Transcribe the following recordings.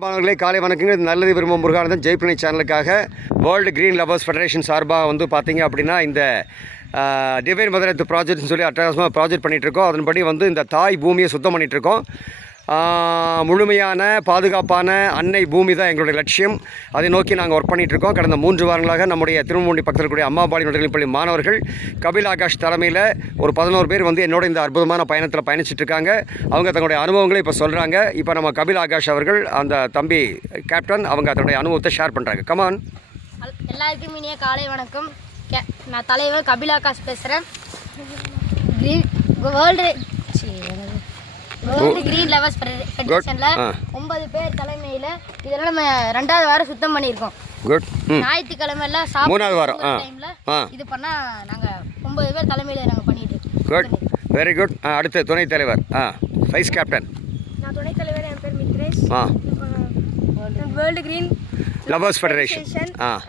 மாணவர்களே காலை வணக்கங்க. நல்லது விரும்பும் முருகானந்தன் ஜெய்பிரணி சேனலுக்காக வேர்ல்டு க்ரீன் லவர்ஸ் ஃபெடரேஷன் சார்பாக வந்து பார்த்தீங்க அப்படின்னா இந்த டிவைன் மதர் எர்த் ப்ராஜெக்ட்னு சொல்லி அட்டகாசமாக ப்ராஜெக்ட் பண்ணிகிட்ருக்கோம். அதன்படி வந்து இந்த தாய் பூமியை சுத்தம் பண்ணிகிட்ருக்கோம். முழுமையான பாதுகாப்பான அன்னை பூமி தான் எங்களுடைய லட்சியம். அதை நோக்கி நாங்கள் ஒர்க் பண்ணிகிட்ருக்கோம். கடந்த 3 வாரங்களாக நம்முடைய திருமூண்டி பக்கத்தில் இருக்கக்கூடிய அம்மாபாடி நடுநிலைப்பள்ளி மாணவர்கள் கபில் ஆகாஷ் தலைமையில் ஒரு 11 பேர் வந்து என்னோட இந்த அற்புதமான பயணத்தில் பயணிச்சிட்ருக்காங்க. அவங்க தங்களுடைய அனுபவங்களை இப்போ சொல்கிறாங்க. இப்போ நம்ம கபில் ஆகாஷ் அவர்கள் அந்த தம்பி கேப்டன் அவங்க அதனுடைய அனுபவத்தை ஷேர் பண்ணுறாங்க. கமான். எல்லாருக்கும் இனிய காலை வணக்கம். நான் தலைவர் கபில் ஆகாஷ் பேசுகிறேன். வேர்ல்டு க்ரீன் லவர்ஸ் ஃபெடரேஷனில் 9 பேர் தலைமையில் இதெல்லாம் நம்ம 2வது வாரம் சுத்தம் பண்ணியிருக்கோம். குட். ஞாயிற்றுக்கிழமை எல்லாம் 3வது வாரம் டைமில் இது பண்ணால் நாங்கள் 9 பேர் தலைமையில் நாங்கள் பண்ணிட்டு. Good, very good. அடுத்து துணைத் தலைவர் வைஸ் கேப்டன். நான் துணைத் தலைவர், என் பேர் Mitresh. World green lovers federation.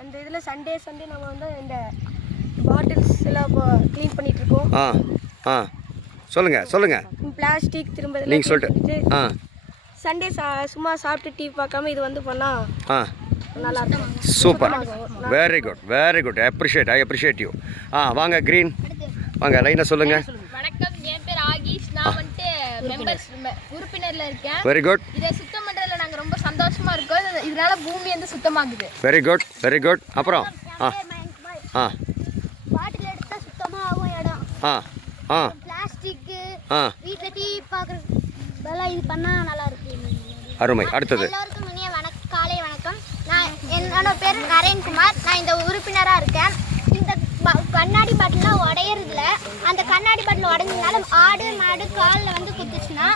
அந்த இதில் சண்டே நம்ம வந்து இந்த பாட்டில்ஸ் எல்லாம் க்ளீன் பண்ணிட்டு இருக்கோம். சொல்லுங்கள் பிளாஸ்டிக் திரும்ப நீங்கள் சொல்லிட்டு சண்டே சும்மா சாப்பிட்டு டீ பார்க்காம இது வந்து பண்ணால் நல்லா இருக்கும். Super, very good, very good. I appreciate you. வாங்க க்ரீன், வாங்க லைனாக சொல்லுங்கள். வணக்கம், என் பேர் ஆகீஷ். நான் வந்துட்டு உறுப்பினரில் இருக்கேன். Very good. இதை சுத்தம் பண்ணுறதுல நாங்கள் ரொம்ப சந்தோஷமாக இருக்கோம். இதனால பூமி வந்து சுத்தமாகுது. Very good, very good. அப்புறம் பாட்டில் எடுத்தால் சுத்தமாக ஆகும் இடம். பிளாஸ்டிக்கு வீட்டில் டீ பார்க்குறதெல்லாம் இது பண்ணால் நல்லா இருக்கு. அருமை. அடுத்தது எல்லோருக்கும் இனிய காலை வணக்கம். என்னோட பேர் நரேன்குமார். நான் இந்த உறுப்பினராக இருக்கேன். இந்த கண்ணாடி பாட்டிலாம் உடையிறதுல அந்த கண்ணாடி பாட்டில் உடஞ்சதுனால ஆடு மாடு காலில் வந்து குத்துச்சுன்னா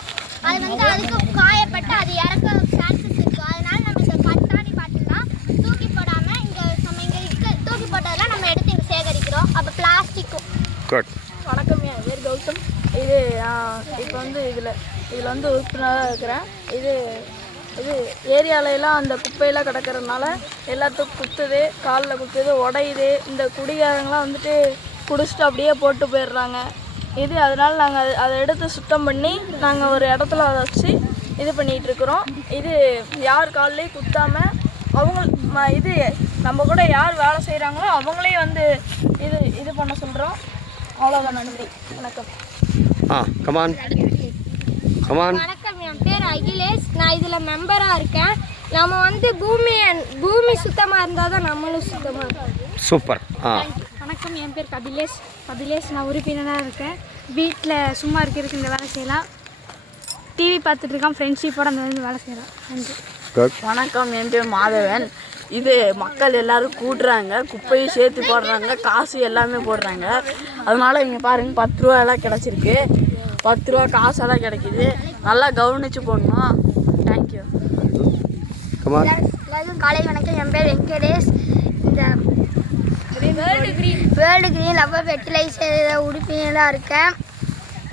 அது வந்து அதுக்கு காயப்பட்டு அது இறக்க சான்சஸ் இருக்குது. அதனால நம்ம இந்த கண்ணாடி பாட்டிலாம் தூக்கி போடாமல் நம்ம இங்கே தூக்கி போட்டதெல்லாம் நம்ம எடுத்து இங்கே சேகரிக்கிறோம். அப்போ பிளாஸ்டிக்கும். குட். வணக்கம், என் பேர் கௌதம். இது இப்போ வந்து இதில் வந்து உறுப்பினராக இருக்கிறேன். இது ஏரியாலெல்லாம் அந்த குப்பையெல்லாம் கிடக்கிறதுனால எல்லாத்துக்கும் குத்துது, காலில் குத்துது, உடையுது. இந்த குடிகாரங்களாம் வந்துட்டு குடிச்சிட்டு அப்படியே போட்டு போயிடுறாங்க. அதனால் நாங்கள் அதை எடுத்து சுத்தம் பண்ணி நாங்கள் ஒரு இடத்துல அதை வச்சு இது பண்ணிகிட்ருக்குறோம். இது யார் கால்லையும் குத்தாமல் அவங்க நம்ம கூட யார் வேலை செய்கிறாங்களோ அவங்களே வந்து இது பண்ண சொல்கிறோம். அவ்வளோதான். நன்றி, வணக்கம். கமான். வணக்கம், என் பேர் அகிலேஷ். நான் இதில் மெம்பராக இருக்கேன். நம்ம வந்து பூமி சுத்தமாக இருந்தால் தான் நம்மளும் சுத்தமாக இருக்கும். சூப்பர். வணக்கம், என் பேர் கபிலேஷ். நான் உறுப்பினராக இருக்கேன். வீட்டில் சும்மா இருக்கிறதுக்கு இந்த வேலை செய்யலாம். டிவி பார்த்துட்டு இருக்கோம், ஃப்ரெண்ட்ஷிப்போடு அந்த வந்து வேலை செய்யலாம். நன்றி. வணக்கம், என் பேர் மாதவன். மக்கள் எல்லோரும் கூட்டுறாங்க, குப்பையும் சேர்த்து போடுறாங்க, காசு எல்லாமே போடுறாங்க. அதனால் இங்கே பாருங்கள் 10 ரூபாயெல்லாம் கிடச்சிருக்கு. 10 ரூபா காசெல்லாம் கிடைக்கிது. நல்லா கவனித்து போடணும். தேங்க்யூ. எல்லாருக்கும் காலை வணக்கம். என் பேர் வெங்கடேஷ். இந்த வேர்ல்டு க்ரீன் லவர் ஃபெர்டிலைசர் உறுப்பினராக இருக்கேன்.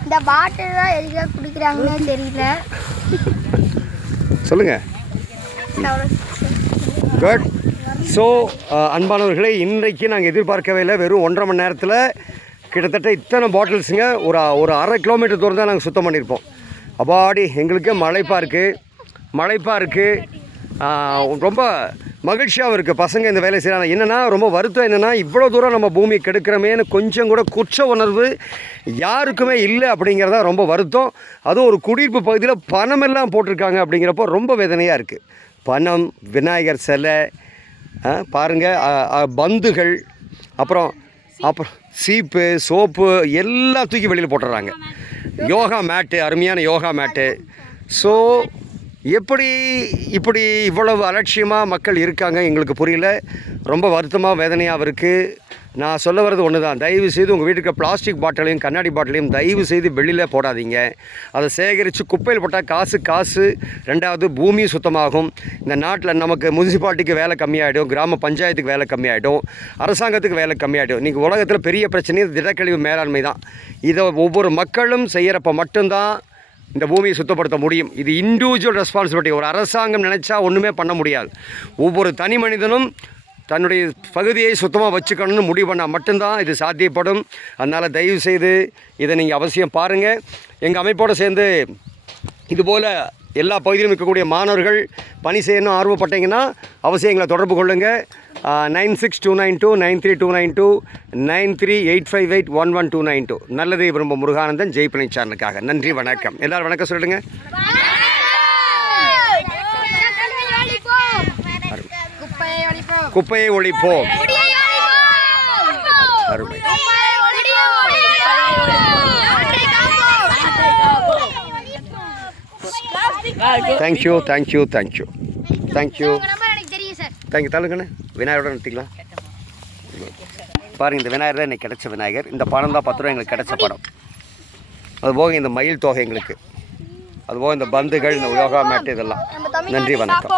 இந்த பாட்டில் தான் எதுக்காக குடிக்கிறாங்கன்னு தெரியல. சொல்லுங்கள். குட். ஸோ அன்பானவர்களே, இன்றைக்கு நாங்கள் எதிர்பார்க்கவே இல்லை. வெறும் 1.5 மணி நேரத்தில் கிட்டத்தட்ட இத்தனை பாட்டில்ஸுங்க ஒரு 1/2 கிலோமீட்டர் தூரம் தான் நாங்கள் சுத்தம் பண்ணியிருப்போம். அப்பாடி எங்களுக்கு மலைப்பாக இருக்குது. ரொம்ப மகிழ்ச்சியாகவும் இருக்குது. பசங்க இந்த வேலை செய்கிறாங்க. என்னென்னா ரொம்ப வருத்தம் என்னென்னா, இவ்வளோ தூரம் நம்ம பூமியை கெடுக்கிறோமேன்னு கொஞ்சம் கூட குற்ற உணர்வு யாருக்குமே இல்லை அப்படிங்கிறதா ரொம்ப வருத்தம். அதுவும் ஒரு குடியிருப்பு பகுதியில் பணமெல்லாம் போட்டிருக்காங்க அப்படிங்கிறப்போ ரொம்ப வேதனையாக இருக்குது. பணம், விநாயகர் சிலை பாருங்கள், பந்துகள், அப்புறம் சீப்பு, சோப்பு எல்லாம் தூக்கி வெளியில் போட்டுடுறாங்க. யோகா மேட்டு, அருமையான யோகா மேட்டு. ஸோ இப்படி இவ்வளவு அலட்சியமாக மக்கள் இருக்காங்க, எங்களுக்கு புரியல. ரொம்ப வருத்தமாக வேதனையாக இருக்குது. நான் சொல்ல வர்றது ஒன்று தான். தயவு செய்து உங்கள் வீட்டுக்கு பிளாஸ்டிக் பாட்டிலையும் கண்ணாடி பாட்டிலையும் தயவு செய்து வெளியில் போடாதீங்க. அதை சேகரித்து குப்பையில் போட்டால் காசு. 2வது பூமியும் சுத்தமாகும். இந்த நாட்டில் நமக்கு முனிசிபாலிட்டிக்கு வேலை கம்மியாகிடும், கிராம பஞ்சாயத்துக்கு வேலை கம்மியாகிடும், அரசாங்கத்துக்கு வேலை கம்மியாகிடும். இன்றைக்கி உலகத்தில் பெரிய பிரச்சனையே திடக்கழிவு மேலாண்மை தான். இதை ஒவ்வொரு மக்களும் செய்கிறப்ப மட்டும்தான் இந்த பூமியை சுத்தப்படுத்த முடியும். இது இண்டிவிஜுவல் ரெஸ்பான்சிபிலிட்டி. ஒரு அரசாங்கம் நினச்சா ஒன்றுமே பண்ண முடியாது. ஒவ்வொரு தனி மனிதனும் தன்னுடைய பகுதியை சுத்தமாக வச்சுக்கணும்னு முடிவு பண்ணால் மட்டும்தான் இது சாத்தியப்படும். அதனால் தயவு செய்து இதை நீங்கள் அவசியம் பாருங்கள். எங்கள் அமைப்போடு சேர்ந்து இதுபோல் எல்லா பகுதியிலும் இருக்கக்கூடிய மாணவர்கள் பணி செய்யணும் ஆர்வப்பட்டீங்கன்னா அவசியம் எங்களை தொடர்பு கொள்ளுங்கள். 9629293292 9385811292. நல்லதை விரும்பும் முருகானந்தன் ஜெய்பிணை சேனலுக்காக. நன்றி, வணக்கம். எல்லாரும் வணக்கம் சொல்லிடுங்க. குப்பையை ஒழிப்போம். அருமை. Thank you thank you thank you thank you thank you. தள்ளுங்கண்ணே, விநாயகரோட நிறுத்திக்கலாம். பாருங்கள், இந்த விநாயகர் தான் எனக்கு கிடைச்ச விநாயகர். இந்த பணம் தான் 10 ரூபா எங்களுக்கு கிடைச்ச பணம். அதுபோக இந்த மயில் தொகை எங்களுக்கு, அதுபோக இந்த பந்துகள், இந்த யோகா மேட்டு, இதெல்லாம். நன்றி, வணக்கம்.